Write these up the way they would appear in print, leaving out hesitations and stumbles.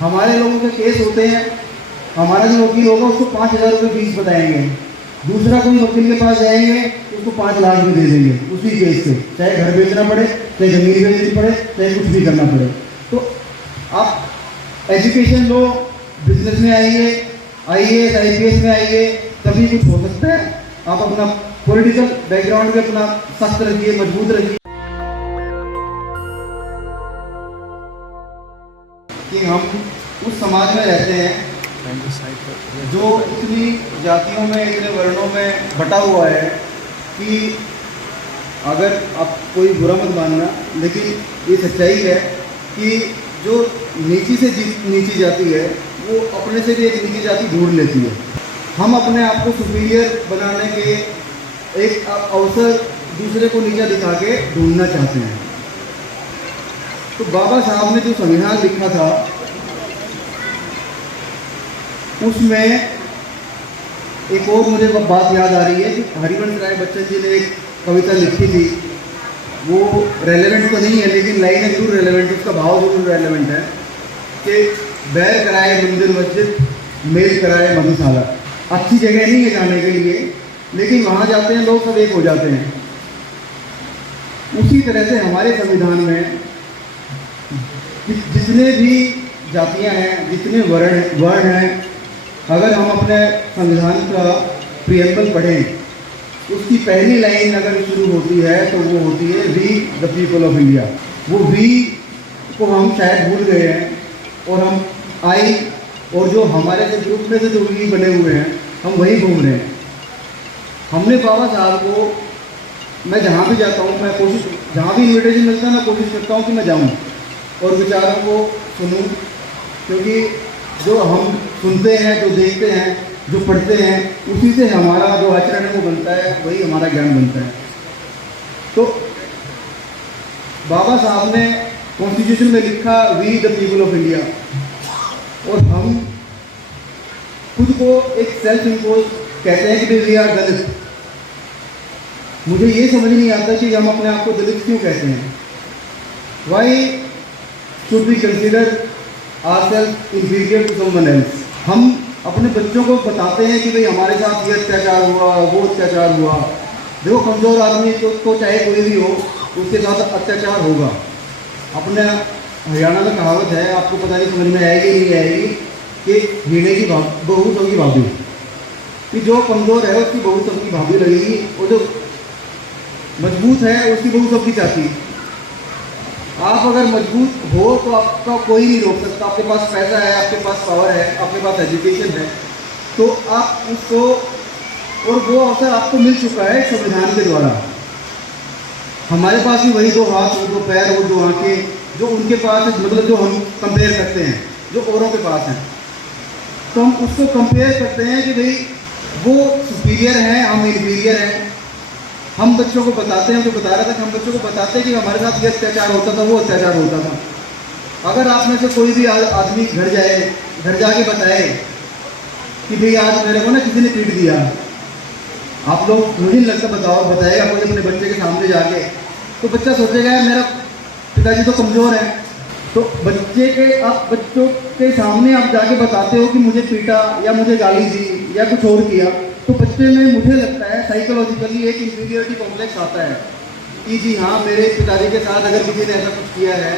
हमारे लोगों के केस होते हैं, हमारा जो वकील होगा उसको 5,000 रुपये फीस बताएंगे, दूसरा कोई वकील के पास जाएंगे उसको 5 लाख भी दे देंगे उसी केस से, चाहे घर बेचना पड़े, चाहे ज़मीन बेचनी पड़े, चाहे कुछ भी करना पड़े। तो आप एजुकेशन लो, बिजनेस में आइए, IAS IPS में आइए, तभी कुछ हो सकता है। आप अपना पॉलिटिकल बैकग्राउंड भी अपना सख्त रखिए, मजबूत रखिए कि हम उस समाज में रहते हैं जो इतनी जातियों में, इतने वर्णों में बटा हुआ है कि अगर आप कोई बुरा मत मानना, लेकिन ये सच्चाई है कि जो नीची से नीची जाति है वो अपने से भी एक नीची जाति ढूंढ लेती है। हम अपने आप को सुपीरियर बनाने के एक अवसर दूसरे को नीचा दिखा के ढूंढना चाहते हैं। तो बाबा साहब ने जो संविधान लिखा था उसमें एक और मुझे बात याद आ रही है कि हरिवंश राय बच्चन जी ने एक कविता लिखी थी, वो रेलेवेंट तो नहीं है लेकिन लाइनें जरूर रेलेवेंट, उसका भाव जरूर रेलेवेंट है कि बैर कराए मंदिर मस्जिद, मेल कराए मधुशाला। अच्छी जगह नहीं है जाने के लिए, लेकिन वहाँ जाते हैं लोग सब एक हो जाते हैं। उसी तरह से हमारे संविधान में जितने भी जातियाँ हैं, जितने वर्ण हैं, अगर हम अपने संविधान का प्रियम्बल पढ़ें, उसकी पहली लाइन अगर शुरू होती है तो वो होती है we the people of India. वो वी को हम शायद भूल गए हैं और हम आई, और जो हमारे से ग्रुप में से जो वी बने हुए हैं हम वही घूम रहे हैं। हमने बाबा साहब को, मैं जहाँ भी जाता हूँ, मैं कोशिश, जहाँ भी इन्विटेशन मिलता है मैं कोशिश करता हूँ कि मैं जाऊँ और विचारों को सुनूं, क्योंकि जो हम सुनते हैं, जो देखते हैं, जो पढ़ते हैं, उसी से हमारा जो आचरण है वो बनता है, वही हमारा ज्ञान बनता है। तो बाबा साहब ने कॉन्स्टिट्यूशन में लिखा we the people of India, और हम खुद को एक सेल्फ इम्पोज कहते हैं कि वी आर दलित। मुझे ये समझ नहीं आता कि हम अपने आप को दलित क्यों कहते हैं। Why should we consider ourselves inferior to someone else? हम अपने बच्चों को बताते हैं कि भाई हमारे साथ ये अत्याचार हुआ, वो अत्याचार हुआ। देखो, कमज़ोर आदमी तो चाहे कोई भी हो, उसके साथ अत्याचार होगा। अपने हरियाणा में कहावत है, आपको पता नहीं समझ में आएगी नहीं आएगी, कि हीणे की बहू सबकी भाभी, कि जो कमज़ोर है उसकी बहू सबकी भाभी लगेगी, और जो मजबूत है उसकी बहू सबकी चाची। आप अगर मजबूत हो तो आपका कोई नहीं रोक सकता। आपके पास पैसा है, आपके पास पावर है, आपके पास एजुकेशन है, तो आप उसको, और वो अवसर आपको मिल चुका है संविधान के द्वारा। हमारे पास भी वही 2 हाथ, वो 2 पैर, वो 2 आंखें जो उनके पास है, मतलब जो हम कंपेयर करते हैं जो औरों के पास हैं, तो हम उसको कंपेयर करते हैं कि भाई वो सुपीरियर हैं, हम इन्फीरियर हैं। हम बच्चों को बताते हैं, तो बता रहा था कि हम बच्चों को बताते हैं कि हमारे साथ ये अत्याचार होता था, वो अत्याचार होता था। अगर आप में से कोई भी आदमी घर जाके बताए कि भाई आज मेरे को ना किसी ने पीट दिया, आप लोग, मुझे नहीं लगता बताएगा कोई अपने बच्चे के सामने जाके, तो बच्चा सोचेगा यार मेरा पिताजी तो कमज़ोर है। तो आप बच्चों के सामने आप जाके बताते हो कि मुझे पीटा या मुझे गाली दी या कुछ और किया, तो बच्चे में, मुझे लगता है साइकोलॉजिकली एक इंफीरियरिटी कॉम्प्लेक्स आता है कि जी हाँ, मेरे पिताजी के साथ अगर किसी ने ऐसा कुछ किया है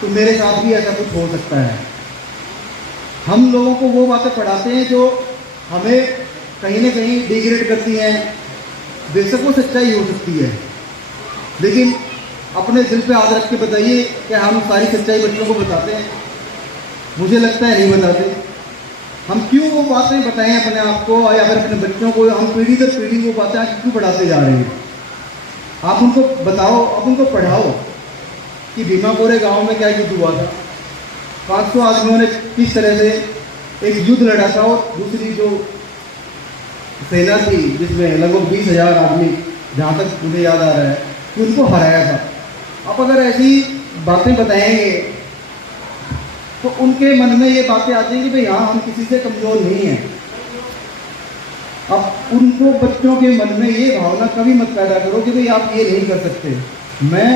तो मेरे साथ भी ऐसा कुछ हो सकता है। हम लोगों को वो बातें पढ़ाते हैं जो हमें कहीं ना कहीं डिग्रेड करती हैं। बेशक वो सच्चाई हो सकती है, लेकिन अपने दिल पे हाथ रख के बताइए कि हम सारी सच्चाई बच्चों को बताते हैं? मुझे लगता है नहीं बताते। हम क्यों वो बातें बताएं अपने आप को या फिर अपने बच्चों को? हम पीढ़ी दर पीढ़ी वो बातें आज क्यों बढ़ाते जा रहे हैं? आप उनको बताओ, आप उनको पढ़ाओ कि भीमाकोरे गांव में क्या युद्ध हुआ था, 500 आदमियों ने किस तरह से एक युद्ध लड़ा था, और दूसरी जो सेना थी जिसमें लगभग 20,000 आदमी, जहाँ तक मुझे याद आ रहा है, कि उनको हराया था। आप अगर ऐसी बातें बताएंगे तो उनके मन में ये बातें आती हैं कि भाई हाँ, हम किसी से कमज़ोर नहीं हैं। अब उनको, बच्चों के मन में ये भावना कभी मत पैदा करो कि भाई आप ये नहीं कर सकते। मैं,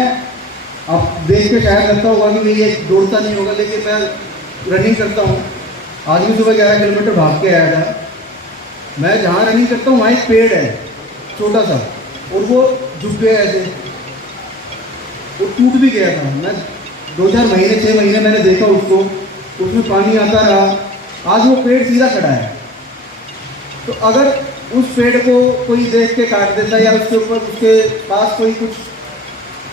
आप देख के शायद लगता होगा कि भाई ये दौड़ता नहीं होगा, लेकिन मैं रनिंग करता हूँ, आज भी सुबह 11 किलोमीटर भाग के आया था। मैं जहाँ रनिंग करता हूँ वहाँ एक पेड़ है छोटा सा, और वो झुक गया ऐसे, वो टूट भी गया था। मैं 2-4 महीने 6 महीने मैंने देखा उसको, उसमें पानी आता रहा, आज वो पेड़ सीधा खड़ा है। तो अगर उस पेड़ को कोई देख के काट देता या उसके ऊपर उसके पास कोई कुछ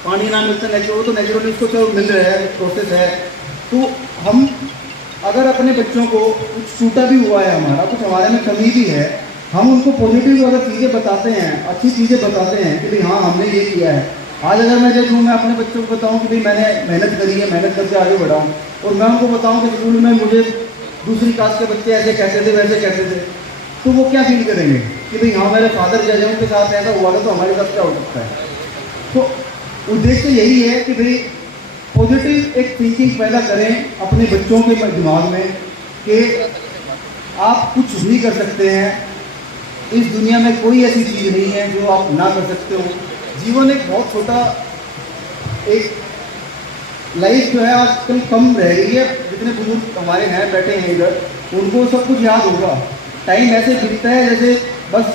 पानी ना मिलता नेचुरल, तो नेचुरली उसको जो मिल रहा है प्रोसेस है। तो हम अगर अपने बच्चों को कुछ टूटा भी हुआ है, हमारा कुछ हमारे में कमी भी है, हम उनको पॉजिटिव अगर चीज़ें बताते हैं, अच्छी चीज़ें बताते हैं कि भाई हाँ हमने ये किया है। आज अगर मैं देखूँ, मैं अपने बच्चों को बताऊँ कि भाई मैंने मेहनत करी है, मेहनत करके आगे बढ़ा हूँ, और मैं उनको बताऊँ कि स्कूल में मुझे दूसरी कास्ट के बच्चे ऐसे कहते थे वैसे कहते थे, तो वो क्या फील करेंगे कि भाई हाँ मेरे फादर जैसे उनके साथ ऐसा हुआ था, तो हमारे साथ क्या हो सकता है। तो उद्देश्य यही है कि भाई पॉजिटिव एक थिंकिंग पैदा करें अपने बच्चों के दिमाग में कि आप कुछ भी कर सकते हैं, इस दुनिया में कोई ऐसी चीज़ नहीं है जो आप ना कर सकते हो। जीवन एक बहुत छोटा, एक लाइफ जो है आजकल कम रह गई है। जितने बुजुर्ग हमारे हैं बैठे हैं इधर, उनको सब कुछ याद होगा। टाइम ऐसे बीतता है जैसे बस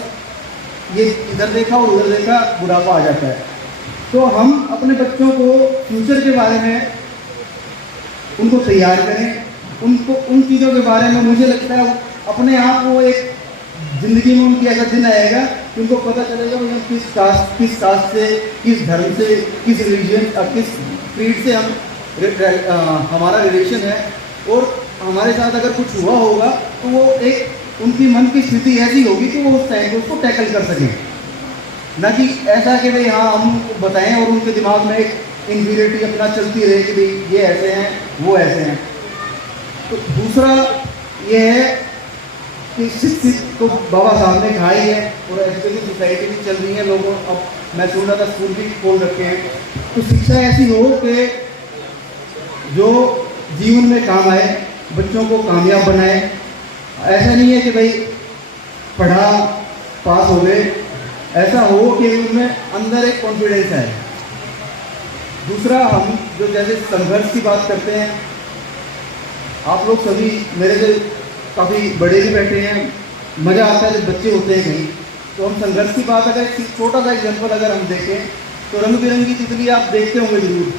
ये इधर देखा और उधर देखा, बुढ़ापा आ जाता है। तो हम अपने बच्चों को फ्यूचर के बारे में उनको तैयार करें, उनको उन चीज़ों के बारे में, मुझे लगता है अपने आप वो एक ज़िंदगी में उनकी ऐसा दिन आएगा कि उनको पता चलेगा वो किस कास्ट से, किस धर्म से, किस रिलीजन, किस क्रीड से हमारा रिलेशन है, और हमारे साथ अगर कुछ हुआ होगा तो वो एक उनकी मन की स्थिति ऐसी होगी कि वो उस टाइम को उसको टैकल कर सकें, ना कि ऐसा कि भाई हाँ हम बताएं और उनके दिमाग में एक इन्फीरियरिटी अपना चलती रहे कि भाई ये ऐसे हैं वो ऐसे हैं। तो दूसरा ये है कि शिक्षित तो बाबा साहब ने कहा ही है, और एजुकेशन सोसाइटी भी चल रही है, लोगों अब मैं सुन रहा था स्कूल भी खोल रखे हैं। तो शिक्षा ऐसी हो कि जो जीवन में काम आए, बच्चों को कामयाब बनाए। ऐसा नहीं है कि भाई पढ़ा पास हो गए, ऐसा हो कि उनमें अंदर एक कॉन्फिडेंस है। दूसरा, हम जो जैसे संघर्ष की बात करते हैं, आप लोग सभी मेरे से काफ़ी बड़े भी बैठे हैं, मज़ा आता है जब बच्चे होते हैं कहीं। तो हम संघर्ष की बात अगर एक छोटा सा एग्जाम्पल अगर हम देखें तो रंग बिरंगी तितली आप देखते होंगे जरूर,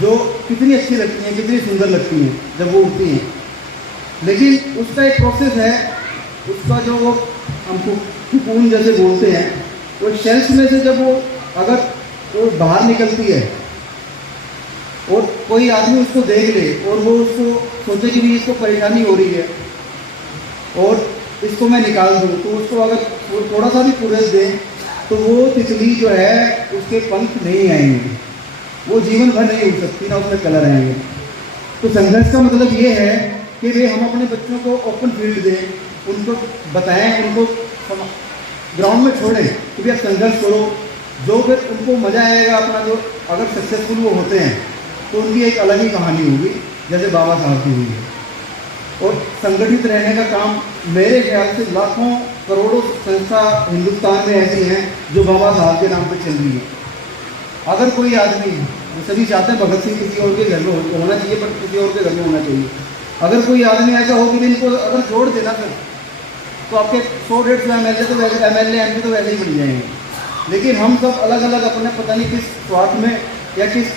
जो कितनी अच्छी लगती हैं, कितनी सुंदर लगती हैं जब वो उड़ती हैं। लेकिन उसका एक प्रोसेस है, उसका जो वो हमको सुकून जैसे बोलते हैं, वो शेल्स में से जब वो अगर वो बाहर निकलती है और कोई आदमी उसको देख ले और वो उसको सोचे कि भी इसको परेशानी हो रही है और इसको मैं निकाल दूँ, तो उसको अगर वो थोड़ा सा भी फुरेज दें तो वो तितली जो है उसके पंख नहीं आएंगे, वो जीवन भर नहीं उड़ सकती, ना उसमें कलर आएंगे। तो संघर्ष का मतलब ये है कि वे हम अपने बच्चों को ओपन फील्ड दें, उनको बताएं, उनको ग्राउंड में छोड़ें कि भैया संघर्ष करो, जो फिर उनको मज़ा आएगा अपना। जो अगर सक्सेसफुल वो होते हैं तो उनकी एक अलग ही कहानी होगी, जैसे बाबा साहब की हुई है। और संगठित रहने का काम मेरे ख्याल से लाखों करोड़ों संस्था हिंदुस्तान में ऐसी हैं जो बाबा साहब के नाम पर चल रही है। अगर कोई आदमी, सभी चाहते हैं भगत सिंह किसी और के घर में होना चाहिए, पर किसी और के घर में होना चाहिए। अगर कोई आदमी ऐसा हो कि इनको अगर जोड़ देना फिर तो आपके 100-150 MLA तो वैसे MLA MP तो वैसे ही बन जाएंगे। लेकिन हम सब अलग अलग अपने पता नहीं किस स्वार्थ में या किस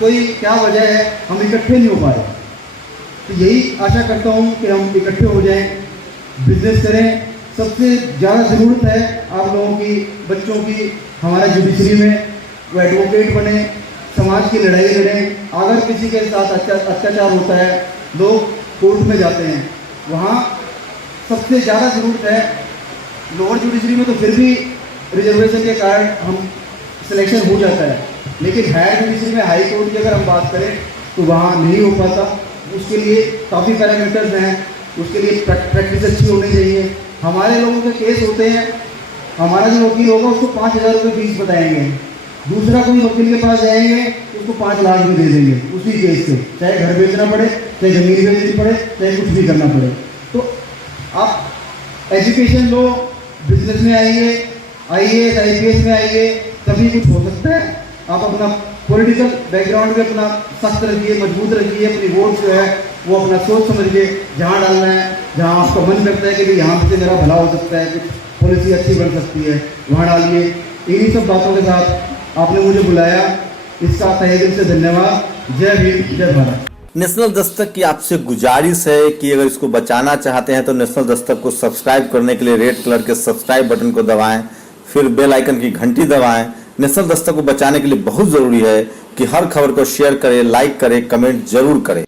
कोई क्या वजह है हम इकट्ठे नहीं हो पा रहे। तो यही आशा करता हूँ कि हम इकट्ठे हो जाएं, बिजनेस करें। सबसे ज़्यादा ज़रूरत है आप लोगों की, बच्चों की, हमारा जुडिशरी में वो एडवोकेट बने, समाज की लड़ाई लड़ें। अगर किसी के साथ अत्याचार होता है, लोग कोर्ट में जाते हैं, वहाँ सबसे ज़्यादा ज़रूरत है। लोअर जुडिशरी में तो फिर भी रिजर्वेशन के कारण हम सिलेक्शन हो जाता है, लेकिन हायर जुडिशरी में, हाई कोर्ट की अगर हम बात करें तो वहाँ नहीं हो पाता। उसके लिए काफ़ी पैरामीटर्स हैं, उसके लिए प्रैक्टिस अच्छी होनी चाहिए। हमारे लोगों के केस होते हैं, हमारा जो वकील होगा उसको 5,000 रुपये फीस बताएंगे, दूसरा कोई वकील के पास जाएंगे उसको 5 लाख भी दे देंगे उसी केस से, चाहे घर बेचना पड़े, चाहे ज़मीन बेचनी पड़े, चाहे कुछ भी करना पड़े। तो आप एजुकेशन लो, बिजनेस में आइए, IAS IPS में आइए, तभी कुछ हो सकता है। आप अपना पॉलिटिकल बैकग्राउंड भी अपना सख्त रखिए, मजबूत रखिए, अपनी वोट जो है वो अपना सोच समझ के जहाँ डालना है, जहाँ आपका मन करता है कि भाई यहाँ से मेरा भला हो सकता है, कुछ पॉलिसी अच्छी बन सकती है, वहाँ डालिए। इन्हीं सब बातों के साथ आपने मुझे बुलाया, इसका तहे दिल से धन्यवाद। जय भीम, जय भारत। नेशनल दस्तक की आपसे गुजारिश है कि अगर इसको बचाना चाहते हैं तो नेशनल दस्तक को सब्सक्राइब करने के लिए रेड कलर के सब्सक्राइब बटन को दबाएं, फिर बेल आइकन की घंटी दबाएं। नेशनल दस्तक को बचाने के लिए बहुत जरूरी है कि हर खबर को शेयर करें, लाइक करें, कमेंट जरूर करें।